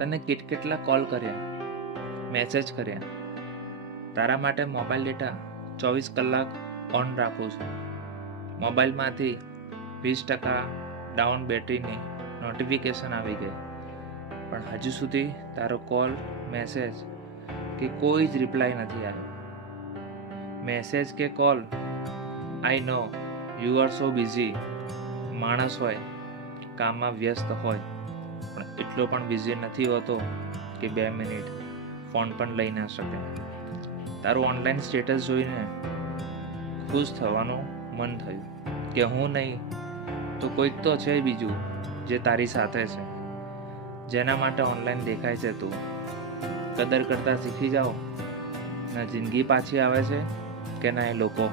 તને કેટલા કોલ કર્યા, મેસેજ કર્યા. તારા માટે મોબાઈલ ડેટા 24 કલાક ઓન રાખું છું. મોબાઈલમાંથી 20% ડાઉન બેટરીની નોટિફિકેશન આવી ગઈ, પણ હજુ સુધી તારો કોલ, મેસેજ કે કોઈ જ રિપ્લાય નથી આવ્યો. મેસેજ કે call, I know you are so busy. માણસ હોય, કામમાં વ્યસ્ત હોય, પણ એટલો પણ બિઝી નથી હોતો કે 2 મિનિટ ફોન પણ લઈ ના શકે. તારું ઓનલાઈન સ્ટેટસ જોઈને ખુશ થવાનું મન થયું કે હું નહીં તો કોઈક તો છે બીજું જે તારી સાથે છે, જેના માટે ઓનલાઈન દેખાય છે તું. કદર કરતા શીખી જાઓ. ના જિંદગી પાછી આવે છે કે ના એ લોકો.